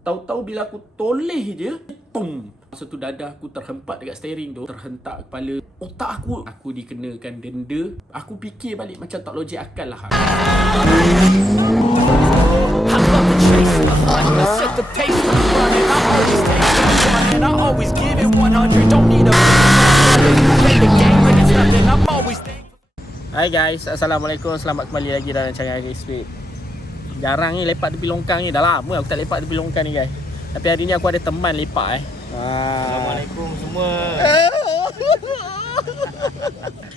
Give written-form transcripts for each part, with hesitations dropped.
Tahu-tahu bila aku toleh je, pum. Masa tu dada aku terhempat dekat steering tu, terhentak kepala. Otak aku dikenakan denda. Aku fikir balik macam tak logik akal lah. Hai guys, Assalamualaikum. Selamat kembali lagi dalam channel Agis Speed. Jarang ni lepak tepi longkang ni. Dah lama aku tak lepak tepi longkang ni guys. Tapi hari ni aku ada teman lepak Assalamualaikum semua.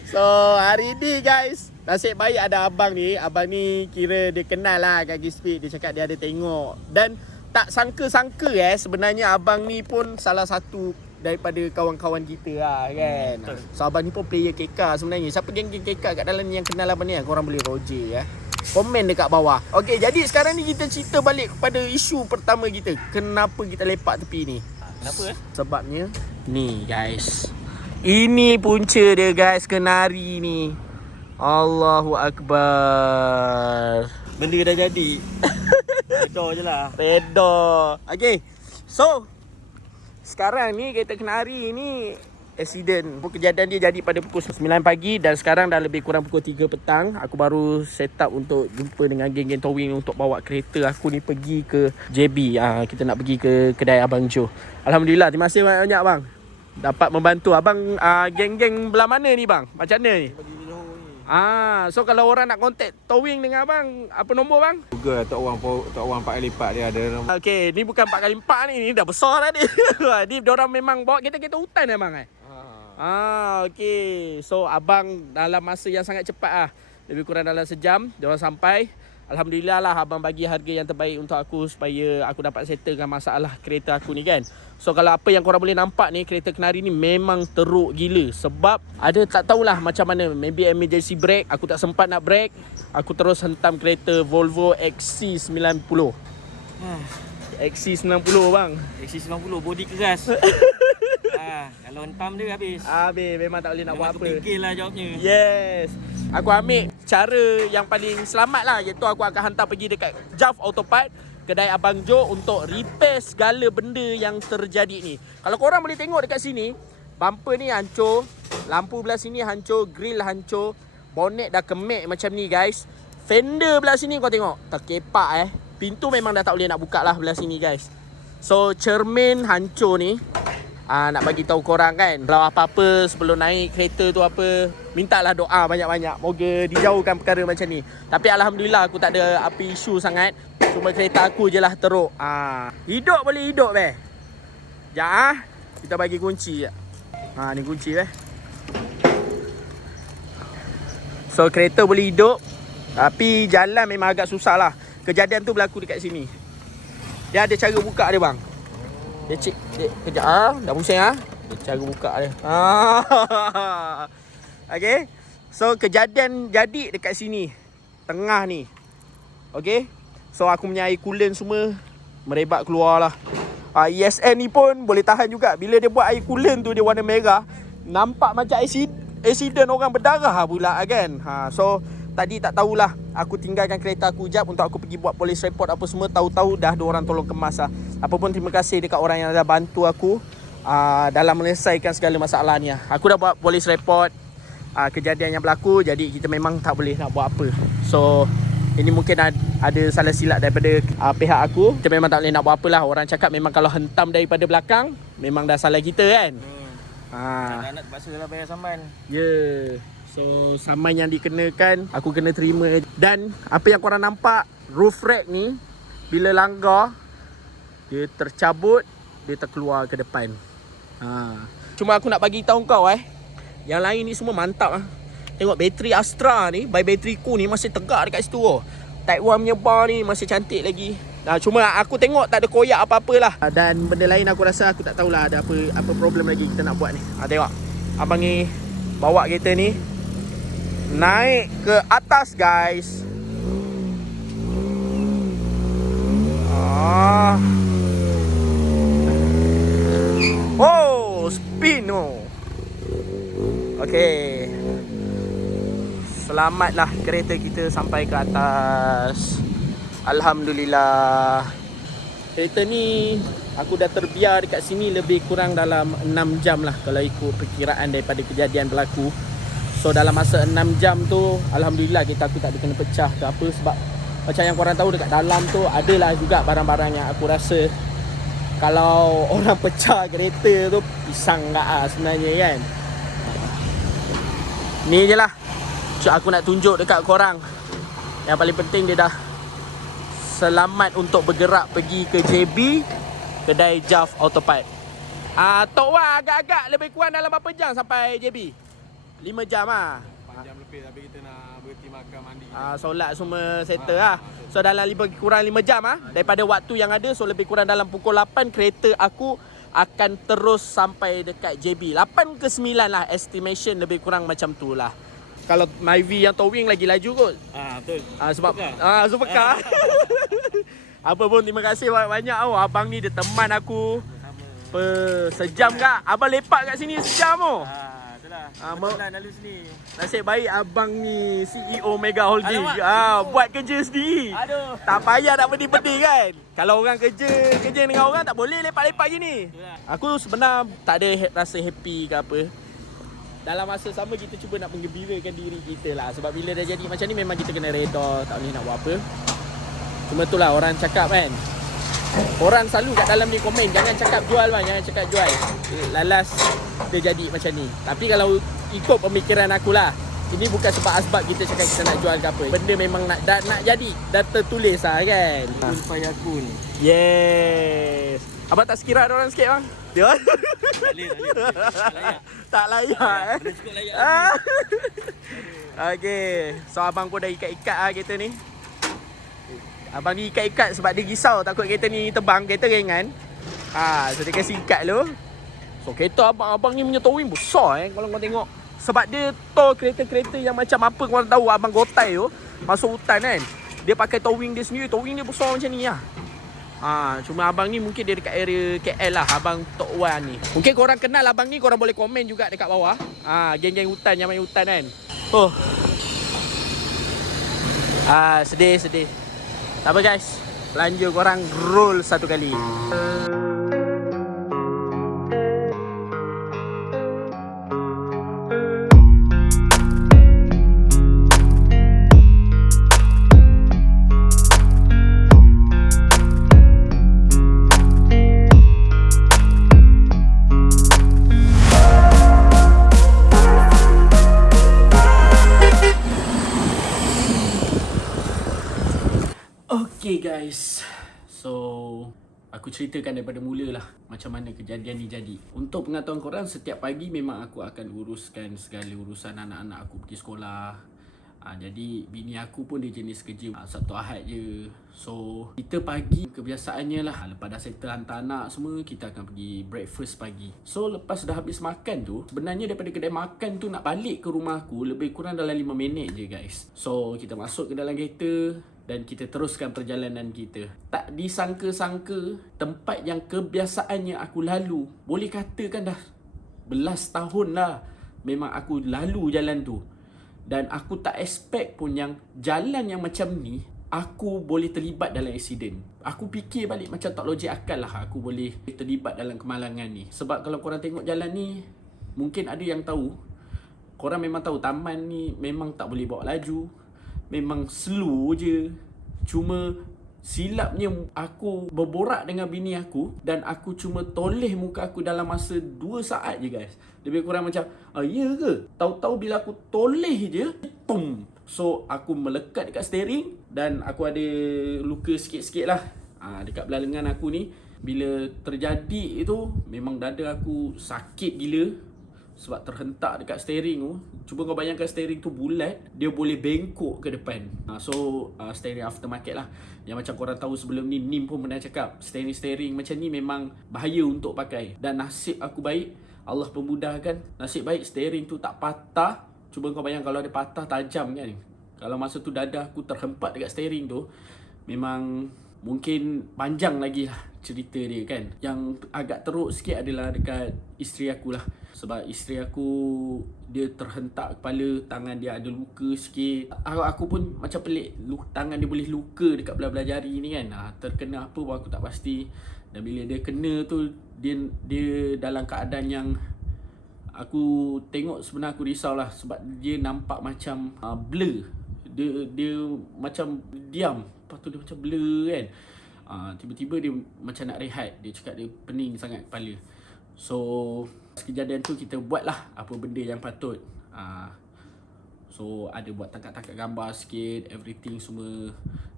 So hari ni guys, nasib baik ada abang ni. Abang ni kira dia kenal lah Agis Speed. Dia cakap dia ada tengok. Dan tak sangka-sangka sebenarnya abang ni pun salah satu daripada kawan-kawan kita lah kan. So abang ni pun player KK sebenarnya. Siapa geng-geng KK kat dalam ni yang kenal abang ni, korang boleh roger komen dekat bawah. Okey, jadi sekarang ni kita cerita balik kepada isu pertama kita. Kenapa kita lepak tepi ni? Kenapa Sebabnya ni guys. Ini punca dia guys, kenari ni. Allahu Akbar. Benda dah jadi. Redor je lah. Redor. Okey. So sekarang ni kereta kenari ni accident. Kejadian dia jadi pada pukul 9 pagi dan sekarang dah lebih kurang pukul 3 petang. Aku baru set up untuk jumpa dengan geng-geng towing untuk bawa kereta aku ni pergi ke JB. Kita nak pergi ke kedai Abang Jo. Alhamdulillah, terima kasih banyak bang. Dapat membantu abang. Geng-geng belah mana ni bang? Macam mana ni? So kalau orang nak contact towing dengan abang, apa nombor bang? Juga tok orang 4 kali lipat dia ada. Okey, ni bukan 4 kali 4 ni dah besar dah ni. Ni diorang memang bawa kereta-kereta hutan bang okey. So abang dalam masa yang sangat cepat lebih kurang dalam sejam diorang sampai. Alhamdulillah lah abang bagi harga yang terbaik untuk aku supaya aku dapat settlekan masalah kereta aku ni kan. So kalau apa yang korang boleh nampak ni, kereta kenari ni memang teruk gila. Sebab ada tak tahulah macam mana, maybe emergency brake, aku tak sempat nak brake. Aku terus hentam kereta Volvo XC90. XC90 bang. XC90 body keras. Kalau hentam dia habis. Habis, memang tak boleh nak buat apa. Fikir lah jawabnya. Yes. Aku ambil cara yang paling selamat lah, iaitu aku akan hantar pergi dekat JAF Autopart, kedai Abang Jo, untuk repair segala benda yang terjadi ni. Kalau korang boleh tengok dekat sini, bumper ni hancur, lampu belah sini hancur, grill hancur, bonnet dah kemek macam ni guys. Fender belah sini kau tengok, terkepak pintu memang dah tak boleh nak buka lah belah sini guys. So cermin hancur ni. Nak bagi tahu korang kan, kalau apa-apa sebelum naik kereta tu apa, mintalah doa banyak-banyak, moga dijauhkan perkara macam ni. Tapi alhamdulillah aku tak ada apa isu sangat. Cuma kereta aku je lah teruk. Hidup boleh hidup Sekejap kita bagi kunci je. Ni kunci So kereta boleh hidup, tapi jalan memang agak susah lah. Kejadian tu berlaku dekat sini. Dia ada cara buka dia bang. Dia cek kejap dah pusing dia cara buka dia. Okey. So kejadian jadi dekat sini, tengah ni. Okey. So aku punya air coolant semua merebak keluar lah. ESN ni pun boleh tahan juga. Bila dia buat air coolant tu dia warna merah, nampak macam accident orang berdarah pula kan. So tadi tak tahulah, aku tinggalkan kereta aku jap untuk aku pergi buat polis report apa semua. Tahu-tahu dah ada orang tolong kemas lah. Apa pun terima kasih dekat orang yang dah bantu aku dalam menyelesaikan segala masalah ni. Aku dah buat polis report kejadian yang berlaku. Jadi kita memang tak boleh nak buat apa. So ini mungkin ada salah silap daripada pihak aku. Kita memang tak boleh nak buat apa lah. Orang cakap memang kalau hentam daripada belakang, memang dah salah kita kan. Anak terpaksa dah bayar saman. So saman yang dikenakan aku kena terima. Dan apa yang korang nampak, roof rack ni bila langgar dia tercabut, dia terkeluar ke depan. Cuma aku nak bagi tahu kau yang lain ni semua mantap Tengok bateri Astra ni, by bateriku ni masih tegak dekat situ Type 1 punya bar ni masih cantik lagi. Cuma aku tengok tak ada koyak apa-apalah. Dan benda lain aku rasa aku tak tahulah ada apa problem lagi kita nak buat ni. Tengok abang ni bawa kereta ni naik ke atas guys. Spin Okey. Selamatlah kereta kita sampai ke atas. Alhamdulillah. Kereta ni aku dah terbiar dekat sini lebih kurang dalam 6 jam lah kalau ikut perkiraan daripada kejadian berlaku. So dalam masa 6 jam tu alhamdulillah kereta aku tak ada kena pecah ke apa, sebab macam yang korang tahu dekat dalam tu adalah juga barang-barang yang aku rasa kalau orang pecah kereta tu pisang tak lah sebenarnya kan. Ni je lah aku nak tunjuk dekat korang. Yang paling penting dia dah selamat untuk bergerak pergi ke JB, kedai JAF Autopart. Tok Wan agak-agak lebih kurang dalam berapa jam sampai JB? 5 jam lah. 4 jam lebih tapi kita nak berhenti makan mandi. Solat semua settle lah. So dalam lebih kurang 5 jam lah daripada waktu yang ada. So lebih kurang dalam pukul 8 kereta aku akan terus sampai dekat JB. 8 ke 9 lah estimation, lebih kurang macam tu lah. Kalau Myvi yang towing lagi laju kot. Betul. Sebab supercar. Apa pun terima kasih banyak-banyak tau. Abang ni dia teman aku. Sejam kak. Abang lepak kat sini sejam tu. Itulah. Betul lah lalu sini. Nasib baik abang ni CEO Mega Holding. Buat kerja sendiri. Aduh. Tak payah nak pedih-pedih kan. Kalau orang kerja dengan orang tak boleh lepak-lepak gini. Aku sebenarnya tak ada rasa happy ke apa. Dalam masa sama kita cuba nak menggembirakan diri kita lah. Sebab bila dah jadi macam ni memang kita kena reda, tak boleh nak buat apa. Cuma tu lah orang cakap kan, orang selalu kat dalam ni komen, jangan cakap jual bang, jangan cakap jual. Lalas dia jadi macam ni. Tapi kalau ikut pemikiran aku lah, ini bukan sebab asbab kita cakap kita nak jual ke apa. Benda memang nak jadi, dah tertulis lah kan. Kun payakun. Yes. Abang tak sekira ada orang sikit bang? Dia Tak layak. tak layak Belum cukup layak. Okay. So abang pun dah ikat-ikat lah kereta ni. Abang ni ikat-ikat sebab dia risau takut kereta ni terbang, kereta ringan. So dia kasi ikat dulu. So kereta abang ni punya towing besar kalau kau tengok. Sebab dia tow kereta-kereta yang macam apa korang tahu abang Gotai tu, masuk hutan kan, dia pakai towing dia sendiri. Towing dia besar macam ni lah. Cuma abang ni mungkin dia dekat area KL lah, abang Tok Wan ni. Mungkin korang kenal abang ni, korang boleh komen juga dekat bawah. Geng-geng hutan yang main hutan kan. Sedih. Tak apa guys, belanja korang roll satu kali. Okay guys, so aku ceritakan daripada mula lah macam mana kejadian ni jadi. Untuk pengetahuan korang, setiap pagi memang aku akan uruskan segala urusan anak-anak aku pergi sekolah. Jadi bini aku pun dia jenis kerja Sabtu Ahad je. So kita pagi kebiasaannya lah, lepas dah settle hantar anak semua, kita akan pergi breakfast pagi. So lepas dah habis makan tu, sebenarnya daripada kedai makan tu nak balik ke rumah aku lebih kurang dalam 5 minit je guys. So kita masuk ke dalam kereta dan kita teruskan perjalanan kita. Tak disangka-sangka tempat yang kebiasaannya aku lalu, boleh katakan dah belas tahun lah memang aku lalu jalan tu. Dan aku tak expect pun yang jalan yang macam ni aku boleh terlibat dalam aksiden. Aku fikir balik macam tak logik akal lah aku boleh terlibat dalam kemalangan ni. Sebab kalau korang tengok jalan ni, mungkin ada yang tahu, korang memang tahu taman ni memang tak boleh bawa laju, memang slow je. Cuma silapnya aku berborak dengan bini aku dan aku cuma toleh muka aku dalam masa 2 saat je guys. Lebih kurang macam, ya ke? Tahu-tahu bila aku toleh je, pum. So aku melekat dekat steering dan aku ada luka sikit-sikit lah dekat belah lengan aku ni. Bila terjadi itu, memang dada aku sakit gila sebab terhentak dekat steering tu. Cuba kau bayangkan steering tu bulat, dia boleh bengkok ke depan. So steering aftermarket lah. Yang macam korang tahu sebelum ni, Nim pun pernah cakap steering macam ni memang bahaya untuk pakai. Dan nasib aku baik, Allah pemudahkan. Nasib baik steering tu tak patah. Cuba kau bayangkan kalau ada patah tajam kan. Kalau masa tu dada aku terhempat dekat steering tu, memang mungkin panjang lagi lah cerita dia kan. Yang agak teruk sikit adalah dekat isteri aku lah. Sebab isteri aku dia terhentak kepala, tangan dia ada luka sikit. Aku pun macam pelik, tangan dia boleh luka dekat belah-belah jari ni kan. Terkena apa pun aku tak pasti. Dan bila dia kena tu, dia dalam keadaan yang aku tengok sebenarnya aku risau lah. Sebab dia nampak macam blur. Dia macam diam, lepas tu dia macam blur kan. Tiba-tiba dia macam nak rehat. Dia cakap dia pening sangat kepala. So kejadian tu kita buat lah apa benda yang patut. So ada buat tangkap-tangkap gambar sikit, everything semua.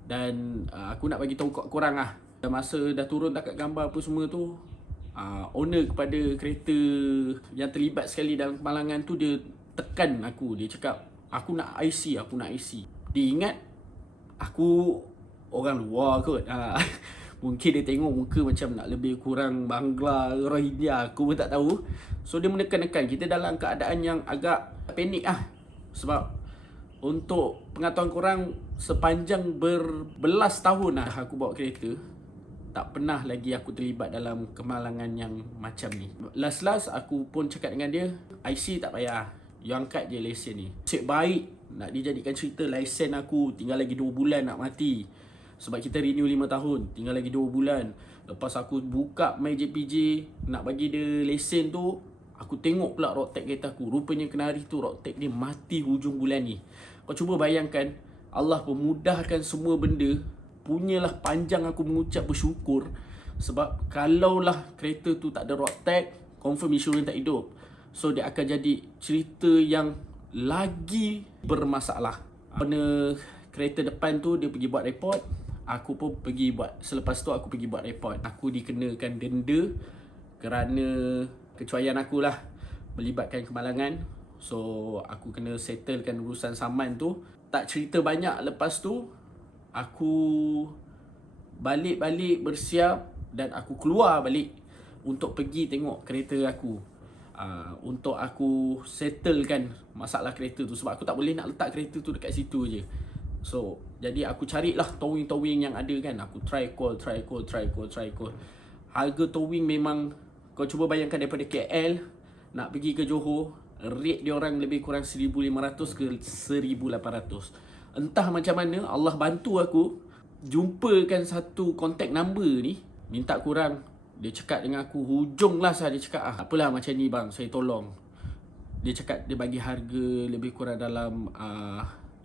Dan aku nak bagi tahu kat korang lah, masa dah turun tangkap gambar apa semua tu, owner kepada kereta yang terlibat sekali dalam kemalangan tu, dia tekan aku. Dia cakap, aku nak IC, aku nak IC. Dia ingat aku orang luar kot. Mungkin dia tengok muka macam nak lebih kurang Bangla, orang India, aku pun tak tahu. So dia menekan-nekan. Kita dalam keadaan yang agak panik lah. Sebab untuk pengetahuan korang, sepanjang berbelas tahun lah aku bawa kereta, tak pernah lagi aku terlibat dalam kemalangan yang macam ni. Last aku pun cakap dengan dia, IC tak payah, you angkat je lesen ni. Cik baik nak dijadikan cerita, lesen aku tinggal lagi 2 bulan nak mati. Sebab kita renew 5 tahun, tinggal lagi 2 bulan. Lepas aku buka My JPJ nak bagi dia lesen tu, aku tengok pula road tag kereta aku. Rupanya kena hari tu road tag dia mati hujung bulan ni. Kau cuba bayangkan, Allah pemudahkan semua benda. Punyalah panjang aku mengucap bersyukur. Sebab kalaulah kereta tu tak ada road tag, confirm insurans tak hidup. So dia akan jadi cerita yang lagi bermasalah. Kena kereta depan tu dia pergi buat report, aku pun pergi buat. Selepas tu aku pergi buat report. Aku dikenakan denda kerana kecuaian aku lah melibatkan kemalangan. So aku kena settlekan urusan saman tu. Tak cerita banyak, lepas tu aku balik bersiap dan aku keluar balik untuk pergi tengok kereta aku. Untuk aku settlekan masalah kereta tu. Sebab aku tak boleh nak letak kereta tu dekat situ je. So jadi aku carilah towing-towing yang ada kan. Aku try call. Harga towing memang, kau cuba bayangkan daripada KL nak pergi ke Johor, rate dia orang lebih kurang 1,500 ke 1,800. Entah macam mana Allah bantu aku jumpakan satu contact number ni. Minta kurang, dia cakap dengan aku, hujung last lah dia cakap, apalah macam ni bang, saya tolong. Dia cakap dia bagi harga lebih kurang dalam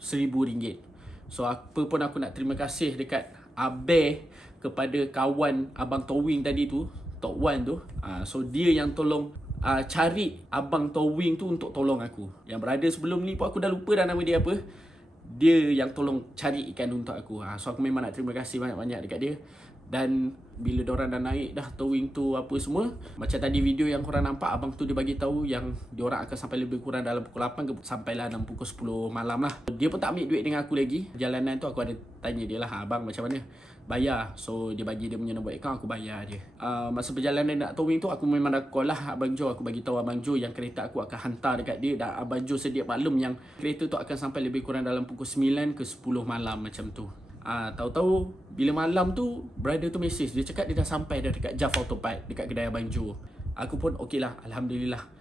RM1,000. So apa pun aku nak terima kasih dekat Abe, kepada kawan abang towing tadi tu, Tok Wan tu. So dia yang tolong cari abang towing tu untuk tolong aku. Yang berada sebelum ni pun aku dah lupa dah nama dia apa. Dia yang tolong carikan untuk aku. So aku memang nak terima kasih banyak-banyak dekat dia. Dan bila diorang dah naik dah towing tu apa semua, macam tadi video yang korang nampak, abang tu dia bagi tahu yang diorang akan sampai lebih kurang dalam pukul 8 ke sampailah dalam pukul 10 malam lah. Dia pun tak ambil duit dengan aku lagi. Jalanan tu aku ada tanya dia lah, abang macam mana? Bayar. So dia bagi dia punya nombor account, aku bayar dia. Masa perjalanan nak towing tu, aku memang dah call lah Abang Jo. Aku bagi tahu Abang Jo yang kereta aku akan hantar dekat dia. Dan Abang Jo sedia maklum yang kereta tu akan sampai lebih kurang dalam pukul 9 ke 10 malam macam tu. Tahu-tahu bila malam tu, brother tu message, dia cakap dia dah sampai dah dekat Jaf Autopart, dekat kedai Abang Jo. Aku pun okey lah, Alhamdulillah.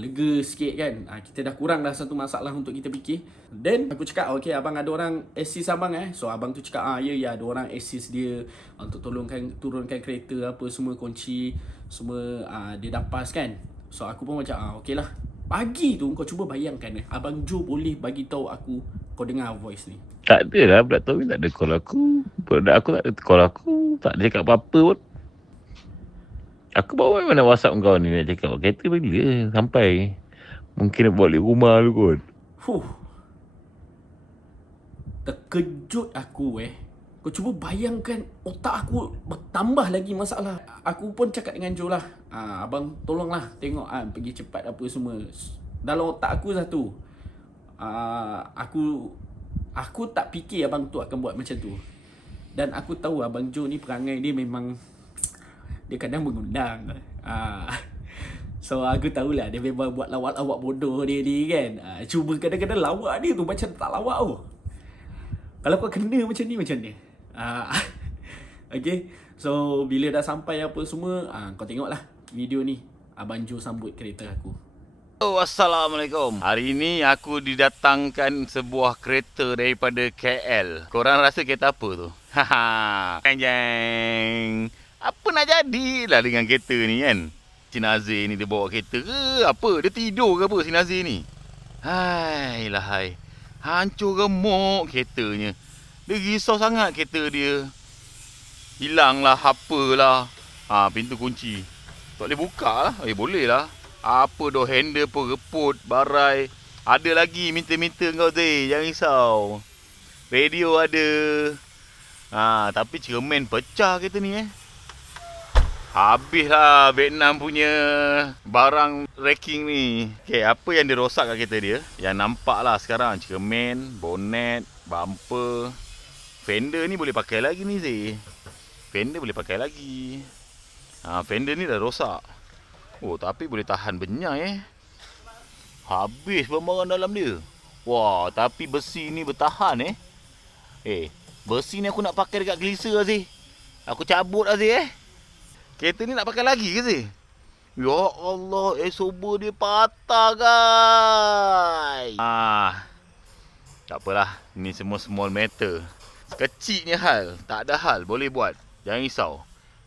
Lega sikit kan. Kita dah kurang dah satu masalah untuk kita fikir. Then aku cakap, okey abang ada orang assist abang So abang tu cakap, ya ada orang assist dia untuk turunkan kereta apa semua, kunci semua dia dah pass kan. So aku pun macam okey lah. Pagi tu kau cuba bayangkan Abang Jo boleh bagi tahu aku, kau dengar voice ni. Tak ada lah, budak Tommy tak ada call aku. Budak aku tak ada call aku. Tak ada cakap apa-apa pun. Aku bawa mana WhatsApp kau ni nak cakap kereta bila sampai. Mungkin nak balik rumah tu kot. Terkejut aku Kau cuba bayangkan, otak aku bertambah lagi masalah. Aku pun cakap dengan Jo lah, abang tolonglah tengok pergi cepat apa semua. Dalam otak aku satu, aku tak fikir abang tu akan buat macam tu. Dan aku tahu Abang Jo ni perangai dia memang, dia kadang mengundang. So aku tahulah dia memang buat lawak-lawak bodoh dia ni kan. Cuma kadang-kadang lawak dia tu macam tak lawak tu. Kalau kau kena macam ni Okay, so bila dah sampai apa semua, kau tengoklah video ni. Abang Jo sambut kereta aku. Assalamualaikum. Hari ini aku didatangkan sebuah kereta daripada KL. Korang rasa kereta apa tu? Haha. Jeng. Apa nak jadilah dengan kereta ni kan? Si Nazir ni dia bawa kereta ke apa? Dia tidur ke apa si Nazir ni? Hai lahai. Hancur gemuk keretanya. Dia risau sangat kereta dia. Hilanglah apalah. Pintu kunci. Tak boleh buka lah. Boleh lah. Apa dah handle pun reput, barai. Ada lagi minta-minta kau Zee. Jangan risau. Radio ada. Tapi cermin pecah kereta ni Habislah Vietnam punya barang racking ni. Okay, apa yang dia rosak kat kereta dia? Yang nampak lah sekarang. Cermin, bonet, bumper. Fender ni boleh pakai lagi ni Zee. Fender boleh pakai lagi. Fender ni dah rosak. Oh, tapi boleh tahan benyai Habis barang dalam dia. Wah, tapi besi ni bertahan besi ni aku nak pakai dekat gliser Zee. Aku cabut lah Zee Kereta ni nak pakai lagi ke Zee? Ya Allah, sober dia patah guys. Tak apalah, ni semua small matter. Kecilnya hal, tak ada hal, boleh buat. Jangan risau.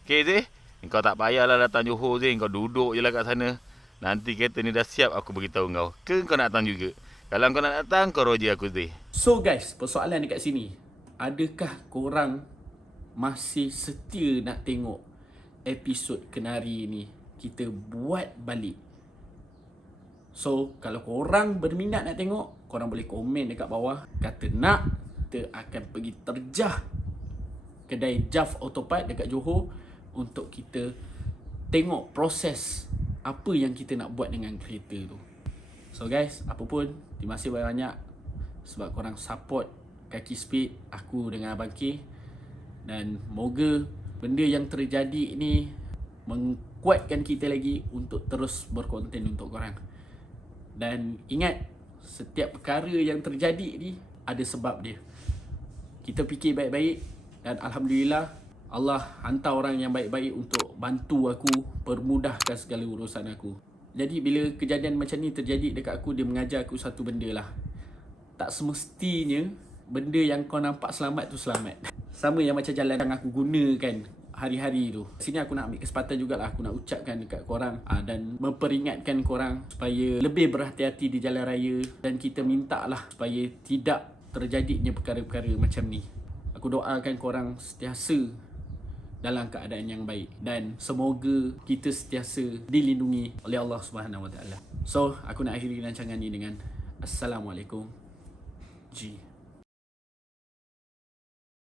Okay Zee, kau tak payahlah datang Johor Zee. Kau duduk je lah kat sana. Nanti kereta ni dah siap, aku beritahu kau. Ke kau nak datang juga? Kalau kau nak datang, kau roja aku Zee. So guys, persoalan dekat sini. Adakah korang masih setia nak tengok episod Kenari ni kita buat balik? So, kalau korang berminat nak tengok, korang boleh komen dekat bawah. Kata nak, kita akan pergi terjah kedai JAF Autopart dekat Johor untuk kita tengok proses apa yang kita nak buat dengan kereta tu. So guys, apa pun, terima kasih banyak-banyak sebab korang support Kaki Speed, aku dengan Abang K. Dan moga benda yang terjadi ni menguatkan kita lagi untuk terus berkonten untuk korang. Dan ingat, setiap perkara yang terjadi ni ada sebab dia. Kita fikir baik-baik dan Alhamdulillah Allah hantar orang yang baik-baik untuk bantu aku, permudahkan segala urusan aku. Jadi bila kejadian macam ni terjadi dekat aku, dia mengajar aku satu benda lah. Tak semestinya benda yang kau nampak selamat tu selamat. Sama yang macam jalan yang aku gunakan hari-hari tu. Sini aku nak ambil kesempatan jugalah, aku nak ucapkan dekat korang dan memperingatkan korang supaya lebih berhati-hati di jalan raya. Dan kita minta lah supaya tidak terjadinya perkara-perkara macam ni. Aku doakan korang sentiasa dalam keadaan yang baik dan semoga kita sentiasa dilindungi oleh Allah Subhanahu Wa Taala. So, aku nak akhiri rancangan ni dengan Assalamualaikum. G.